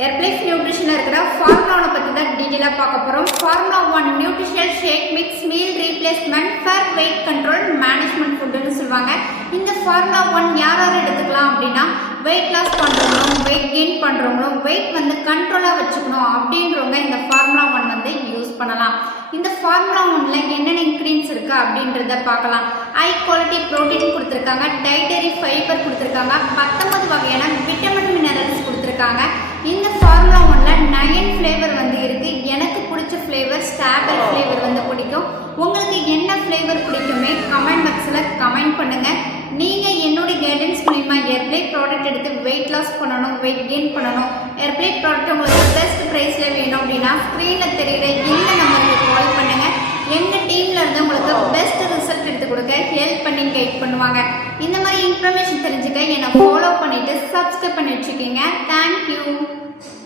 Herbalife நியூட்ரிஷன்ல இருக்கிற ஃபார்முலாவை பத்தி தான் டீடைலா பார்க்க போறோம். Formula 1 nutritional shake mix meal replacement for weight control management ஃபுட்னு சொல்லுவாங்க. இந்த ஃபார்முலா 1 யார் யார் எடுத்துக்கலாம் அப்படின்னா வெயிட் லாஸ் பண்றவங்களும் வெயிட் கெயின் பண்றவங்களும் வெயிட் கண்ட்ரோலா வச்சுக்கணும் அப்படின்றவங்க இந்த ஃபார்முலா 1 யூஸ் பண்ணலாம். இந்த ஃபார்முலா 1ல என்னென்ன இன்கிரீடியன்ஸ் இருக்கு அப்படின்றத பார்க்கலாம். ஹை குவாலிட்டி புரோட்டீன் கொடுத்துருக்காங்க, டயட்டரி ஃபைபர் கொடுத்துருக்காங்க, 19 வகையான விட்டமின் மினரல்ஸ் கொடுத்துருக்காங்க. இந்த ஃபார்முலா 1ல 9 ஃப்ளேவர் இருக்கு. எனக்கு பிடிச்ச ஃப்ளேவர் ஸ்ட்ராபெரி ஃப்ளேவர் பிடிக்கும். உங்களுக்கு என்ன ஃப்ளேவர் பிடிக்குமே கமெண்ட் பாக்ஸில் கமெண்ட் பண்ணுங்க. நீங்க என்னோட கைடன்ஸ் மூலமா ஹெர்பலைஃப் ப்ராடக்ட் எடுத்து வெயிட் லாஸ் பண்ணணும், வெயிட் கெயின் பண்ணணும், ஹெர்பலைஃப் ப்ராடக்ட் உங்களுக்கு பெஸ்ட் பிரைஸ்ல வேணும் அப்படின்னா ஸ்க்ரீன்ல தெரியுற இந்த நம்பருக்கு கால் பண்ணுங்க. எங்க டீம்ல இருந்து உங்களுக்கு பெஸ்ட் ரிசல்ட் எடுத்து கொடுக்க ஹெல்ப் பண்ணி கைட் பண்ணுவாங்க. இந்த மாதிரி இன்ஃபர்மேஷன் தெரிஞ்சுக்க என்னை ஃபாலோ பண்ணிட்டு சப்ஸ்கிரைப் பண்ணி வச்சுக்கோங்க. தேங்க்யூ.